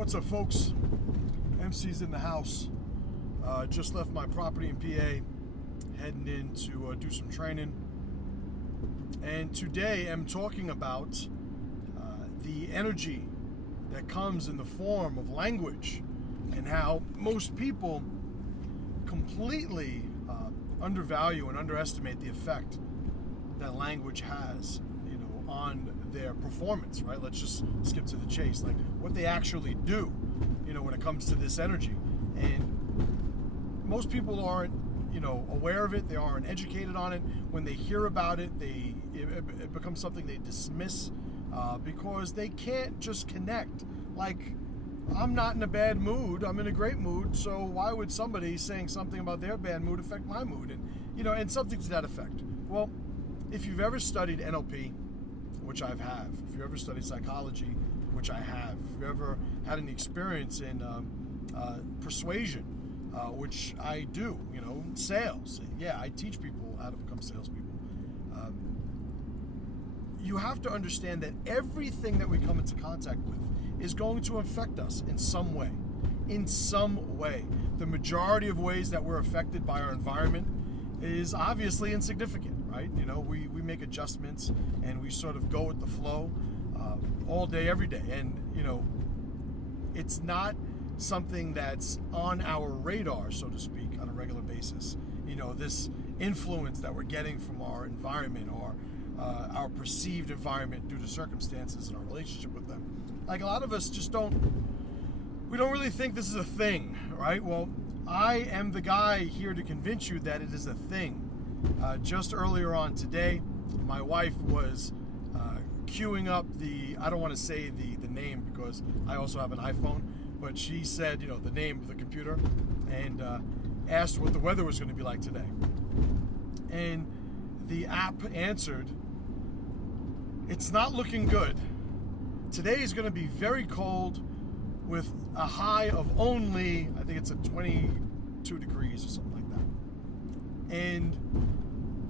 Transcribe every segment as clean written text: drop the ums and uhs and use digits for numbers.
What's up, folks? MC's in the house. Just left my property in PA, heading in to do some training. And today I'm talking about the energy that comes in the form of language and how most people completely undervalue and underestimate the effect that language has, on their performance, right? Let's just skip to the chase, like what they actually do, when it comes to this energy. And most people aren't, aware of it. They aren't educated on it. When they hear about it, it becomes something they dismiss because they can't just connect. Like, I'm not in a bad mood. I'm in a great mood. So why would somebody saying something about their bad mood affect my mood? And something to that effect. Well, if you've ever studied NLP, which I have, if you ever studied psychology, which I have, if you ever had any experience in persuasion, which I do, sales. Yeah, I teach people how to become salespeople. You have to understand that everything that we come into contact with is going to affect us in some way. In some way. The majority of ways that we're affected by our environment is obviously insignificant, right? We make adjustments and we sort of go with the flow all day, every day. And, it's not something that's on our radar, so to speak, on a regular basis. This influence that we're getting from our environment or our perceived environment due to circumstances and our relationship with them. Like, a lot of us just don't really think this is a thing, right? Well, I am the guy here to convince you that it is a thing. Just earlier on today, my wife was queuing up I don't want to say the name because I also have an iPhone, but she said, the name of the computer and asked what the weather was going to be like today. And the app answered, "It's not looking good. Today is going to be very cold with a high of only, I think it's at 22 degrees or something like that." And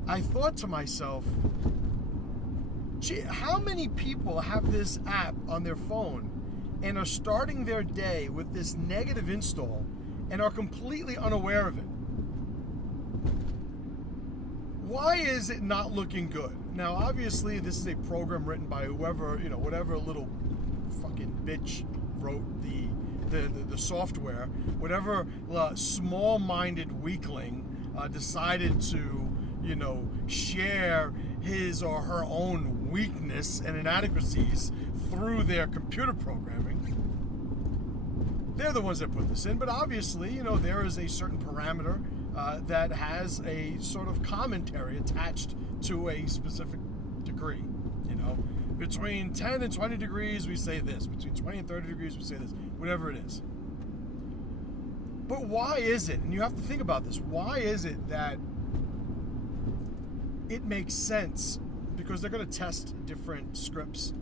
I thought to myself, gee, how many people have this app on their phone and are starting their day with this negative install and are completely unaware of it? Why is it not looking good? Now, obviously, this is a program written by whoever, whatever little fucking bitch wrote the software, whatever small-minded weakling decided to, share his or her own weakness and inadequacies through their computer programming. They're the ones that put this in, but obviously, there is a certain parameter that has a sort of commentary attached to a specific degree. Between 10 and 20 degrees, we say this. Between 20 and 30 degrees, we say this. Whatever it is. But why is it, and you have to think about this, why is it that it makes sense? Because they're going to test different scripts.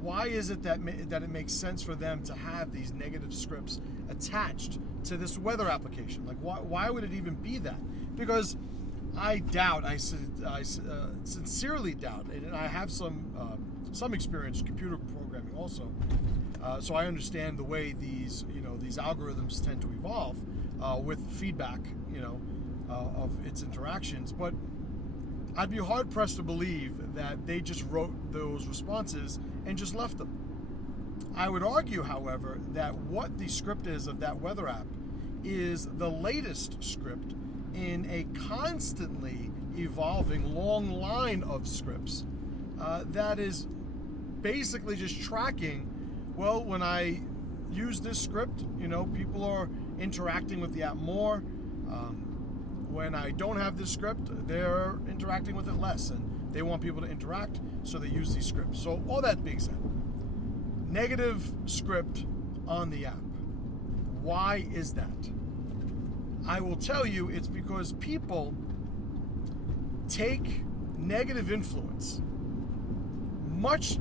Why is it that it makes sense for them to have these negative scripts attached to this weather application? Like, why would it even be that? Because I sincerely doubt, and I have some experience in computer programming also, so I understand the way these algorithms tend to evolve with feedback, of its interactions. But I'd be hard pressed to believe that they just wrote those responses and just left them. I would argue, however, that what the script is of that weather app is the latest script in a constantly evolving long line of scripts that is basically just tracking, well, when I use this script, people are interacting with the app more. When I don't have this script, they're interacting with it less, and they want people to interact, so they use these scripts. So all that being said, negative script on the app. Why is that? I will tell you, it's because people take negative influence much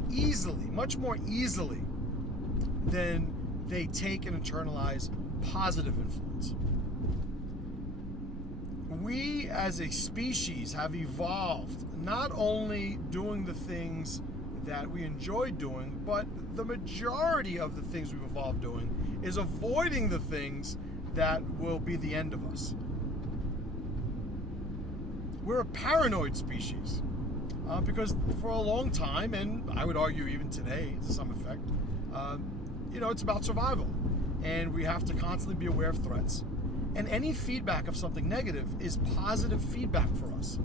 more easily than they take and internalize positive influence. We as a species have evolved not only doing the things that we enjoy doing, but the majority of the things we've evolved doing is avoiding the things that will be the end of us. We're a paranoid species because for a long time, and I would argue even today to some effect, it's about survival, and we have to constantly be aware of threats. And any feedback of something negative is positive feedback for us.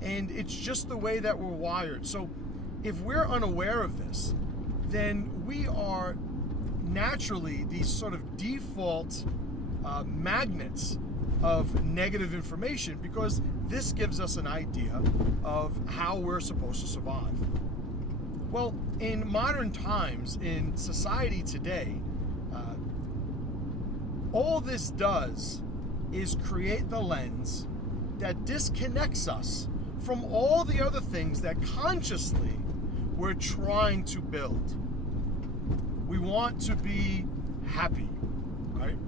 And it's just the way that we're wired. So if we're unaware of this, then we are naturally these sort of default magnets of negative information, because this gives us an idea of how we're supposed to survive. Well, in modern times, in society today, all this does is create the lens that disconnects us from all the other things that consciously we're trying to build. We want to be happy, right?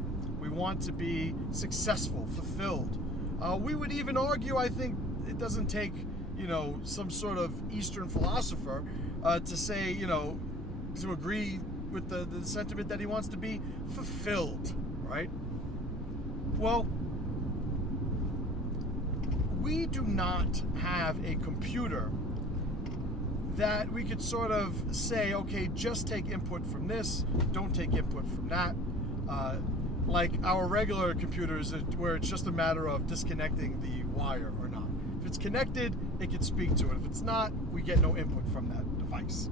We want to be successful, fulfilled. We would even argue, I think it doesn't take, some sort of Eastern philosopher to say, to agree with the sentiment that he wants to be fulfilled, right? Well, we do not have a computer that we could sort of say, okay, just take input from this, don't take input from that. Like our regular computers, where it's just a matter of disconnecting the wire or not. If it's connected, it can speak to it. If it's not, we get no input from that device.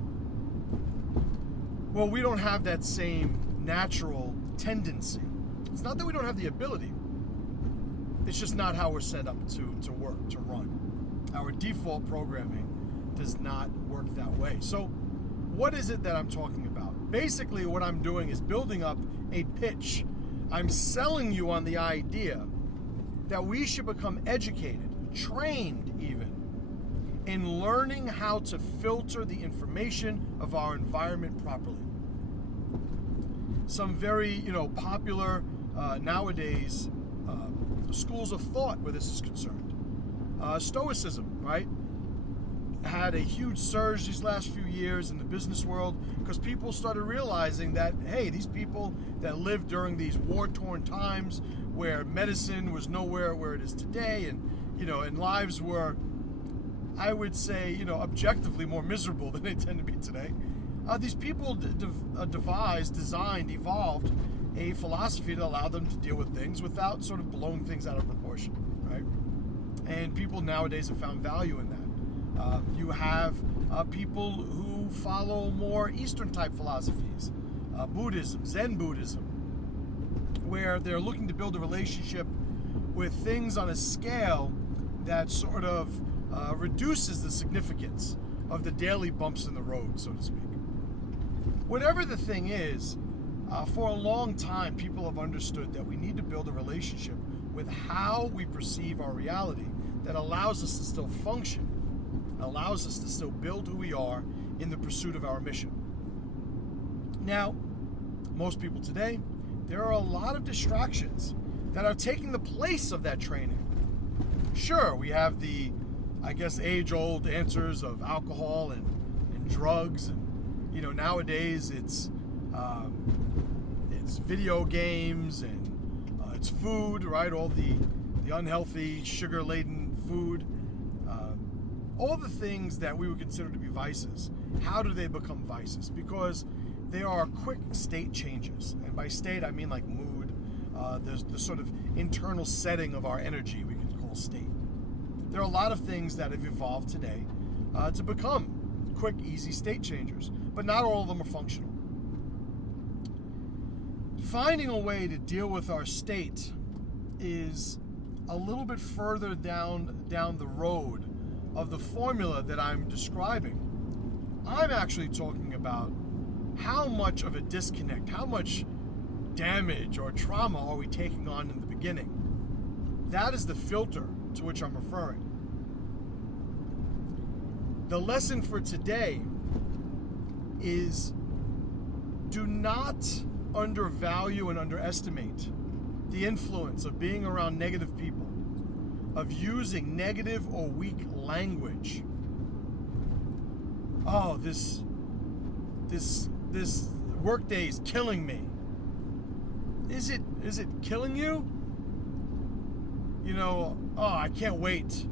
Well, we don't have that same natural tendency. It's not that we don't have the ability. It's just not how we're set up to work, to run. Our default programming does not work that way. So what is it that I'm talking about? Basically, what I'm doing is building up a pitch. I'm selling you on the idea that we should become educated, trained even, in learning how to filter the information of our environment properly. Some very, popular nowadays schools of thought where this is concerned. Stoicism, right? Had a huge surge these last few years in the business world because people started realizing that, hey, these people that lived during these war-torn times where medicine was nowhere where it is today, and lives were, I would say, objectively more miserable than they tend to be today. These people evolved a philosophy to allow them to deal with things without sort of blowing things out of proportion, right? And people nowadays have found value in that. You have people who follow more Eastern type philosophies, Buddhism, Zen Buddhism, where they're looking to build a relationship with things on a scale that sort of reduces the significance of the daily bumps in the road, so to speak. Whatever the thing is, for a long time, people have understood that we need to build a relationship with how we perceive our reality that allows us to still function, allows us to still build who we are in the pursuit of our mission. Now, most people today, there are a lot of distractions that are taking the place of that training. Sure, we have the, age-old answers of alcohol and drugs, and nowadays it's video games and it's food, right? All the unhealthy, sugar-laden food. All the things that we would consider to be vices. How do they become vices? Because they are quick state changes. And by state, I mean like mood. There's the sort of internal setting of our energy we can call state. There are a lot of things that have evolved today to become quick, easy state changers. But not all of them are functional. Finding a way to deal with our state is a little bit further down the road of the formula that I'm describing. I'm actually talking about how much of a disconnect, how much damage or trauma are we taking on in the beginning. That is the filter to which I'm referring. The lesson for today is do not undervalue and underestimate the influence of being around negative people, of using negative or weak language, oh, this workday is killing me. Is it killing you? You know, oh, I can't wait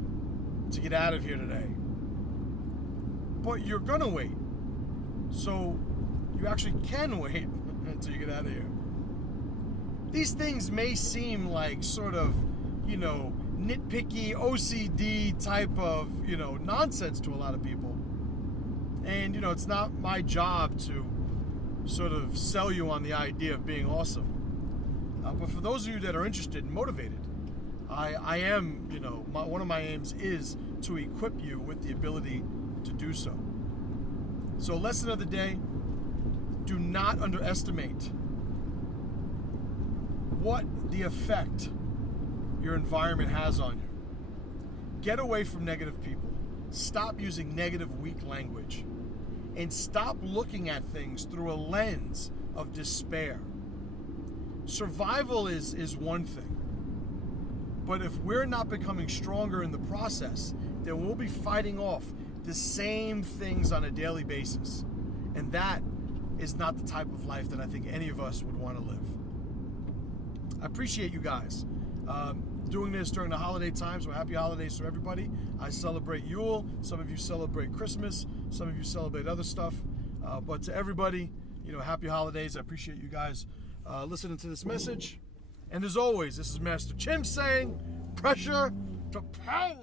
to get out of here today. But you're gonna wait. So you actually can wait until you get out of here. These things may seem like sort of, you know, nitpicky, OCD type of, you know, nonsense to a lot of people. And, you know, it's not my job to sort of sell you on the idea of being awesome. But for those of you that are interested and motivated, I am, you know, one of my aims is to equip you with the ability to do so. So lesson of the day, do not underestimate what the effect your environment has on you. Get away from negative people. Stop using negative, weak language. And stop looking at things through a lens of despair. Survival is one thing. But if we're not becoming stronger in the process, then we'll be fighting off the same things on a daily basis. And that is not the type of life that I think any of us would want to live. I appreciate you guys doing this during the holiday times. So happy holidays to everybody. I celebrate Yule. Some of you celebrate Christmas. Some of you celebrate other stuff. But to everybody, you know, happy holidays. I appreciate you guys listening to this message. And as always, this is Master Chim saying, pressure to power.